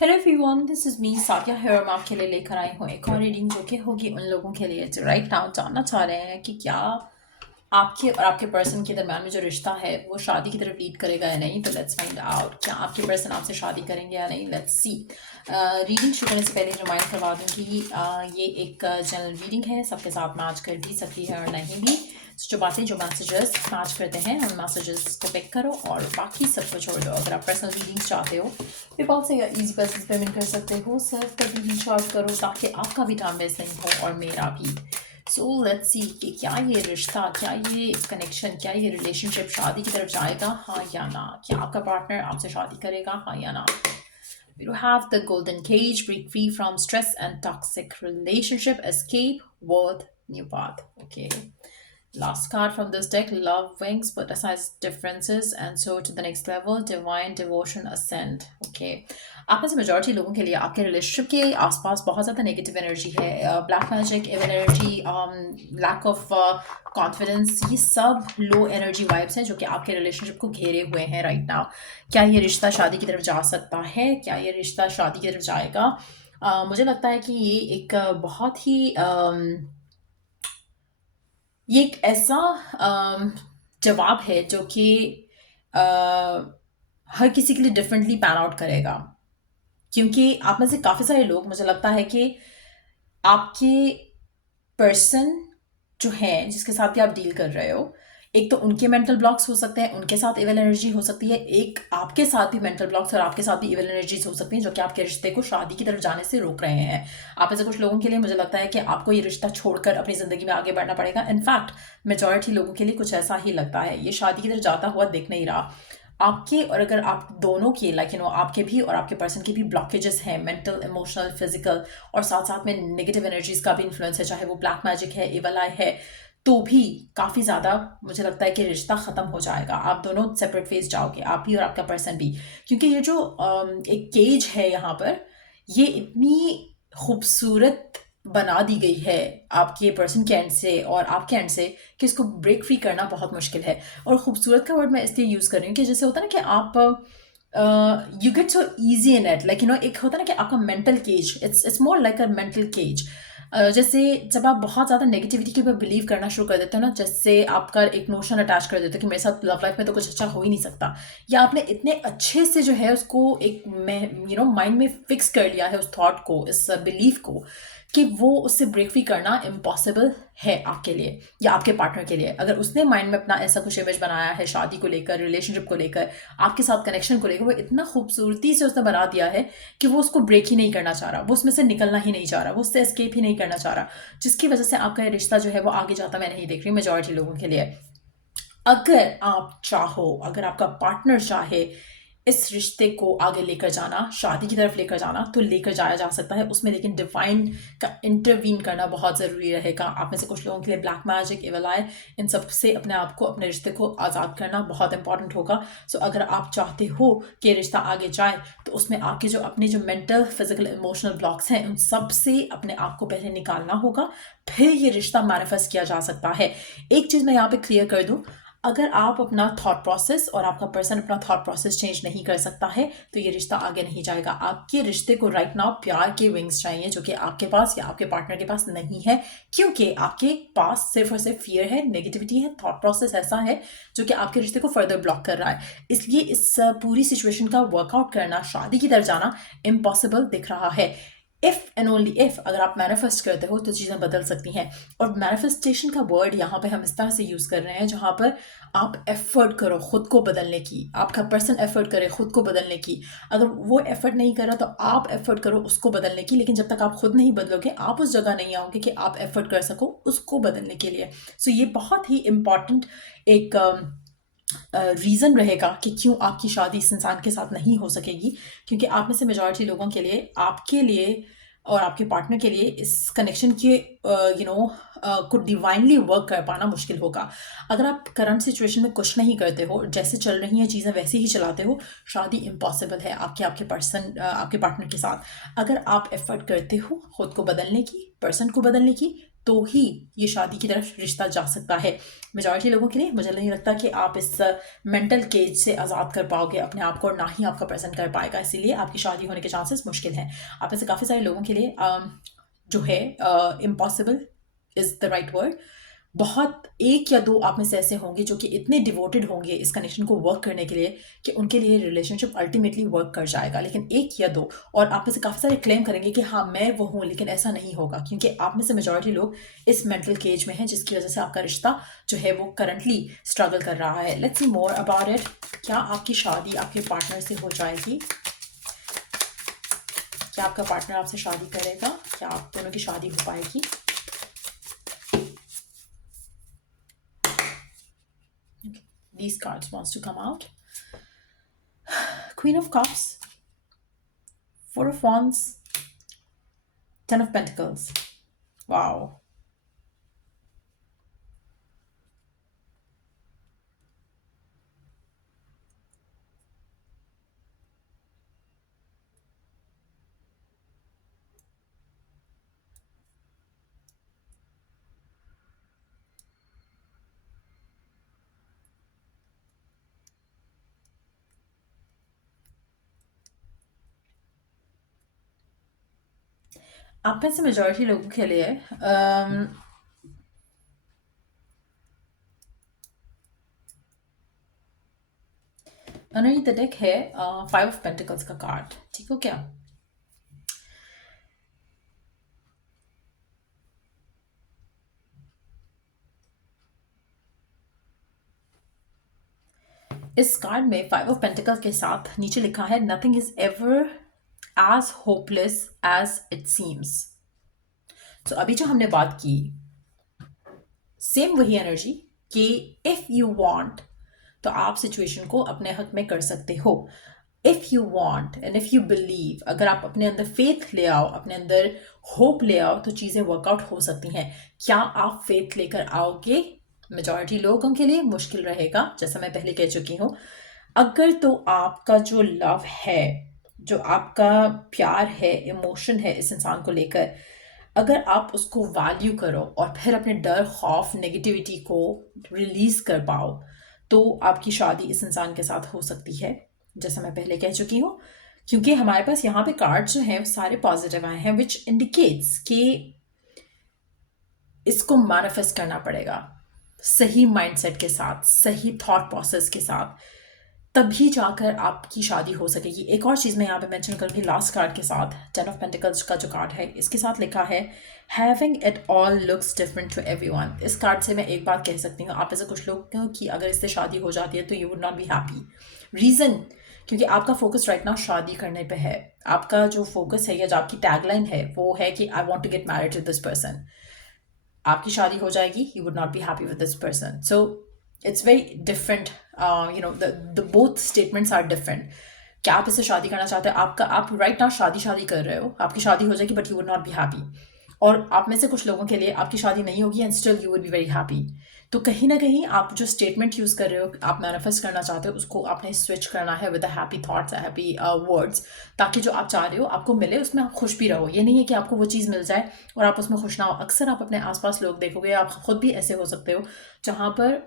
Hello everyone, this is me Sakiya here. मैं आपके लिए लेकर आई हूँ एक और रीडिंग जो कि होगी उन लोगों के लिए जो राइट नाउ जानना चाह रहे हैं कि क्या आपके और आपके पर्सन के दरम्यान में जो रिश्ता है वो शादी की तरफ लीड करेगा या नहीं। तो लेट्स फाइंड आउट क्या आपके पर्सन आपसे शादी करेंगे या नहीं। Let's see. रीडिंग शुरू करने से पहले रिमाइंड करवा दूँ कि ये एक जनरल रीडिंग है, सबके साथ मैच कर भी सकती है और नहीं भी। जो बातें जो मैसेजेस मैच करते हैं उन मैसेजेस को पिक करो और बाकी सबको छोड़ दो। अगर आप पर्सनल रीडिंग्स चाहते हो पेपल से या ईजी पैसेज पेमेंट कर सकते हो, सेल्फ पर भी रीच करो ताकि आपका भी टाइम वेस्ट नहीं हो और मेरा भी। सो लेट्स सी कि क्या ये रिश्ता, क्या ये कनेक्शन, क्या ये रिलेशनशिप शादी की तरफ जाएगा, हाँ या ना। क्या आपका पार्टनर आपसे शादी करेगा, हाँ या ना। We do have the golden cage, break free from stress and toxic relationship, escape, worth, new path. Okay. Last card from this deck, love wings, put aside differences and so to the next level, divine devotion ascend. Okay. आप में से majority लोगों के लिए आपके relationship के आसपास बहुत ज़्यादा नेगेटिव एनर्जी है। Black magic, evil energy, lack of confidence, ये सब लो एनर्जी वाइब्स हैं जो कि आपके रिलेशनशिप को घेरे हुए हैं राइट नाउ। क्या ये रिश्ता शादी की तरफ जा सकता है, क्या ये रिश्ता शादी की तरफ जाएगा? मुझे लगता है कि ये एक बहुत ही ये एक ऐसा जवाब है जो कि हर किसी के लिए डिफरेंटली पैन आउट करेगा, क्योंकि आप में से काफ़ी सारे लोग, मुझे लगता है कि आपके पर्सन जो है जिसके साथ भी आप डील कर रहे हो, एक तो उनके मेंटल ब्लॉक्स हो सकते हैं, उनके साथ इवल एनर्जी हो सकती है, एक आपके साथ भी मेंटल ब्लॉक्स और आपके साथ भी इवल एनर्जीज हो सकती हैं जो कि आपके रिश्ते को शादी की तरफ जाने से रोक रहे हैं। आप ऐसे कुछ लोगों के लिए मुझे लगता है कि आपको ये रिश्ता छोड़कर अपनी ज़िंदगी में आगे बढ़ना पड़ेगा। इनफैक्ट मेजॉरिटी लोगों के लिए कुछ ऐसा ही लगता है, ये शादी की तरफ जाता हुआ दिख नहीं रहा आपके। और अगर आप दोनों के आपके भी और आपके पर्सन के भी ब्लॉकेजेस हैं, मेंटल, इमोशनल, फिजिकल, और साथ साथ में नेगेटिव एनर्जीज का भी इन्फ्लुएंस है, चाहे वो ब्लैक मैजिक है, एवल आई है, तो भी काफ़ी ज़्यादा मुझे लगता है कि रिश्ता ख़त्म हो जाएगा। आप दोनों सेपरेट फेज जाओगे, आप भी और आपका पर्सन भी, क्योंकि ये जो एक केज है यहाँ पर, ये इतनी खूबसूरत बना दी गई है आपके पर्सन के एंड से और आपके एंड से कि इसको ब्रेक फ्री करना बहुत मुश्किल है। और खूबसूरत का वर्ड मैं इसलिए यूज़ कर रही हूँ कि जैसे होता है ना कि आप you get so easy in it, like एक होता है ना कि आपका mental cage, it's more like a mental cage. जैसे जब आप बहुत ज़्यादा नेगेटिविटी के ऊपर बिलीव करना शुरू कर देते हो ना, जैसे आपका एक नोशन अटैच कर देते हो कि मेरे साथ लव लाइफ में तो कुछ अच्छा हो ही नहीं सकता, या आपने इतने अच्छे से जो है उसको एक माइंड में फिक्स कर लिया है उस थॉट को, इस बिलीफ को, कि वो उससे ब्रेक फ्री करना इम्पॉसिबल है आपके लिए या आपके पार्टनर के लिए। अगर उसने माइंड में अपना ऐसा कुछ इमेज बनाया है शादी को लेकर, रिलेशनशिप को लेकर, आपके साथ कनेक्शन को लेकर, वो इतना खूबसूरती से उसने बना दिया है कि वो उसको ब्रेक ही नहीं करना चाह रहा, वो उसमें से निकलना ही नहीं चाह रहा, वो उससे एस्केप ही नहीं करना चाह रहा, जिसकी वजह से आपका ये रिश्ता जो है वो आगे जाता मैं नहीं देख रही मेजॉरिटी लोगों के लिए। अगर आप चाहो, अगर आपका पार्टनर चाहे इस रिश्ते को आगे लेकर जाना, शादी की तरफ लेकर जाना, तो लेकर जाया जा सकता है उसमें, लेकिन डिवाइन का इंटरवीन करना बहुत ज़रूरी रहेगा। आप में से कुछ लोगों के लिए ब्लैक मैजिक, एवल आई, इन सब से अपने आप को, अपने रिश्ते को आज़ाद करना बहुत इंपॉर्टेंट होगा। सो अगर आप चाहते हो कि रिश्ता आगे जाए तो उसमें आपके जो अपने जो मेंटल, फिजिकल, इमोशनल ब्लॉक्स हैं उन सब से अपने आप को पहले निकालना होगा, फिर ये रिश्ता मैनिफेस्ट किया जा सकता है। एक चीज़ मैं यहाँ पे क्लियर कर दूँ, अगर आप अपना थॉट प्रोसेस और आपका पर्सन अपना थॉट प्रोसेस चेंज नहीं कर सकता है तो ये रिश्ता आगे नहीं जाएगा। आपके रिश्ते को राइट नाउ प्यार के विंग्स चाहिए जो कि आपके पास या आपके पार्टनर के पास नहीं है, क्योंकि आपके पास सिर्फ और सिर्फ फियर है, नेगेटिविटी है, थॉट प्रोसेस ऐसा है जो कि आपके रिश्ते को फर्दर ब्लॉक कर रहा है। इसलिए इस पूरी सिचुएशन का वर्कआउट करना, शादी की तरफ जाना इम्पॉसिबल दिख रहा है। इफ़ एंड ओनली इफ़ अगर आप मैनिफेस्ट करते हो तो चीज़ें बदल सकती हैं। और मैनिफेस्टेशन का वर्ड यहाँ पे हम इस तरह से यूज़ कर रहे हैं जहाँ पर आप एफर्ट करो खुद को बदलने की, आपका पर्सन एफर्ट करे खुद को बदलने की। अगर वो एफर्ट नहीं कर रहा तो आप एफर्ट करो उसको बदलने की, लेकिन जब तक आप खुद नहीं बदलोगे आप उस जगह नहीं आओगे कि आप एफर्ट कर सको उसको बदलने के लिए। सो ये बहुत ही इम्पॉर्टेंट एक रीज़न रहेगा कि क्यों आपकी शादी इस इंसान के साथ नहीं हो सकेगी, क्योंकि आप में से मेजॉरिटी लोगों के लिए, आपके लिए और आपके पार्टनर के लिए इस कनेक्शन के को डिवाइनली वर्क कर पाना मुश्किल होगा। अगर आप करंट सिचुएशन में कुछ नहीं करते हो, जैसे चल रही हैं चीज़ें वैसे ही चलाते हो, शादी इम्पॉसिबल है आपके पर्सन, आपके पार्टनर के साथ। अगर आप एफर्ट करते हो खुद को बदलने की, पर्सन को बदलने की, तो ही ये शादी की तरफ रिश्ता जा सकता है। मेजॉरिटी लोगों के लिए मुझे नहीं लगता कि आप इस मेंटल केज से आज़ाद कर पाओगे अपने आप को, और ना ही आपका प्रेजेंट कर पाएगा, इसीलिए आपकी शादी होने के चांसेस मुश्किल हैं। आप में से काफ़ी सारे लोगों के लिए जो है impossible is the right word. बहुत एक या दो आप में से ऐसे होंगे जो कि इतने डिवोटेड होंगे इस कनेक्शन को वर्क करने के लिए कि उनके लिए रिलेशनशिप अल्टीमेटली वर्क कर जाएगा, लेकिन एक या दो और आप में से काफ़ी सारे क्लेम करेंगे कि हाँ मैं वो हूँ, लेकिन ऐसा नहीं होगा, क्योंकि आप में से मेजॉरिटी लोग इस मेंटल केज में हैं जिसकी वजह से आपका रिश्ता जो है वो करंटली स्ट्रगल कर रहा है। Let's see more about it. क्या आपकी शादी आपके पार्टनर से हो जाएगी? क्या आपका पार्टनर आपसे शादी करेगा? क्या आप दोनों की शादी हो पाएगी? These cards wants to come out. Queen of Cups, Four of Wands, Ten of Pentacles. Wow. आप में से मेजॉरिटी लोगों के लिए underneath the deck है फाइव ऑफ पेंटिकल्स का कार्ड। ठीक हो क्या? इस कार्ड में फाइव ऑफ पेंटिकल्स के साथ नीचे लिखा है nothing is ever as hopeless as it seems. तो अभी जो हमने बात की सेम वही एनर्जी कि इफ यू वांट तो आप सिचुएशन को अपने हक में कर सकते हो। If you want and if you believe, अगर आप अपने अंदर फेथ ले आओ, अपने अंदर होप ले आओ, तो चीज़ें वर्कआउट हो सकती हैं। क्या आप फेथ लेकर आओगे? मेजॉरिटी लोगों के लिए मुश्किल रहेगा, जैसा मैं पहले कह चुकी हूँ। अगर तो आपका जो लव है, जो आपका प्यार है, इमोशन है इस इंसान को लेकर, अगर आप उसको वैल्यू करो और फिर अपने डर, खौफ, नेगेटिविटी को रिलीज कर पाओ, तो आपकी शादी इस इंसान के साथ हो सकती है, जैसा मैं पहले कह चुकी हूँ। क्योंकि हमारे पास यहाँ पे कार्ड जो हैं सारे पॉजिटिव आए हैं, विच इंडिकेट्स कि इसको मैनिफेस्ट करना पड़ेगा सही माइंडसेट के साथ, सही थॉट प्रोसेस के साथ, तभी जाकर आपकी शादी हो सकेगी। एक और चीज़ मैं यहाँ पे मेंशन करूँगी लास्ट कार्ड के साथ, टेन ऑफ पेंटिकल्स का जो कार्ड है, इसके साथ लिखा है having it all looks different to everyone. इस कार्ड से मैं एक बात कह सकती हूँ, आप ऐसे कुछ लोग कि अगर इससे शादी हो जाती है तो you would not be happy. Reason, क्योंकि आपका फोकस राइट नाउ शादी करने पे है। आपका जो फोकस है या जो आपकी टैगलाइन है वो है कि I want to get married to this person. आपकी शादी हो जाएगी, you would not be happy with this person. So it's very different, the both statements are different. क्या आप इससे शादी करना चाहते हैं? आप राइट नाउ शादी कर रहे हो, आपकी शादी हो जाएगी but you would not be happy. और आप में से कुछ लोगों के लिए आपकी शादी नहीं होगी and still you would be very happy. तो कहीं ना कहीं आप जो स्टेटमेंट यूज़ कर रहे हो, आप मैनिफेस्ट करना चाहते हो, उसको आपने स्विच करना है with happy thoughts, happy words, ताकि जो आप चाह रहे हो आपको मिले, उसमें आप खुश भी रहो। ये नहीं है कि आपको वो चीज़ मिल जाए और आप उसमें खुश ना हो। अक्सर आप अपने आसपास लोग देखोगे, आप खुद भी ऐसे हो सकते हो, जहाँ पर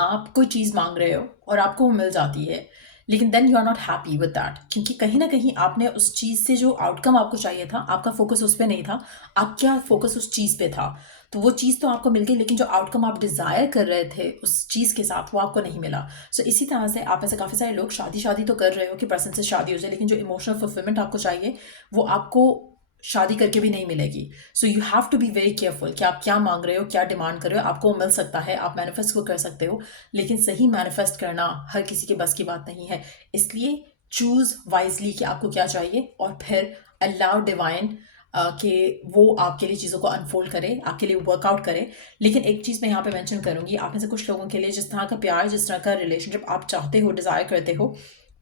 आप कोई चीज़ मांग रहे हो और आपको वो मिल जाती है, लेकिन then you are not happy with that, क्योंकि कहीं ना कहीं आपने उस चीज़ से जो आउटकम आपको चाहिए था, आपका फोकस उस पर नहीं था, आपका फोकस उस चीज़ पे था। तो वो चीज़ तो आपको मिल गई, लेकिन जो आउटकम आप डिज़ायर कर रहे थे उस चीज़ के साथ, वो आपको नहीं मिला। सो इसी तरह से आप में से काफ़ी सारे लोग शादी तो कर रहे हो कि पर्सन से शादी हो जाए, लेकिन जो इमोशनल फुलफिलमेंट आपको चाहिए वो आपको शादी करके भी नहीं मिलेगी। So you have to be very careful कि आप क्या मांग रहे हो, क्या डिमांड कर रहे हो। आपको मिल सकता है, आप मैनिफेस्ट को कर सकते हो, लेकिन सही मैनिफेस्ट करना हर किसी के बस की बात नहीं है। इसलिए चूज वाइजली कि आपको क्या चाहिए, और फिर अलाउ डिवाइन कि वो आपके लिए चीज़ों को अनफोल्ड करे, आपके लिए वर्कआउट करे। लेकिन एक चीज़ मैं यहाँ पे मेंशन करूँगी, आप में से कुछ लोगों के लिए जिस तरह का प्यार, जिस तरह का रिलेशनशिप आप चाहते हो, डिज़ायर करते हो,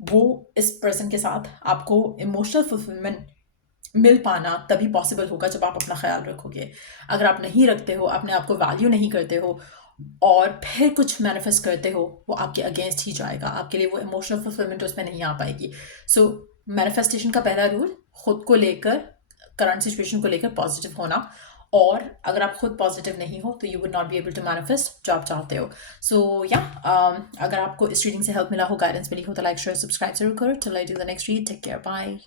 वो इस पर्सन के साथ आपको इमोशनल फुलफिलमेंट मिल पाना तभी पॉसिबल होगा जब आप अपना ख्याल रखोगे। अगर आप नहीं रखते हो, अपने आप को वैल्यू नहीं करते हो और फिर कुछ मैनिफेस्ट करते हो, वो आपके अगेंस्ट ही जाएगा, आपके लिए वो इमोशनल फुलफिलमेंट उसमें नहीं आ पाएगी। सो मैनिफेस्टेशन का पहला रूल, खुद को लेकर, करंट सिचुएशन को लेकर पॉजिटिव होना, और अगर आप खुद पॉजिटिव नहीं हो तो you would not be able to manifest जो आप चाहते हो. सो या अगर आपको इस रीडिंग से हेल्प मिला हो, गाइडेंस मिली हो, तो लाइक शेयर सब्सक्राइब जरूर करो. Till I do the next read, take care, bye.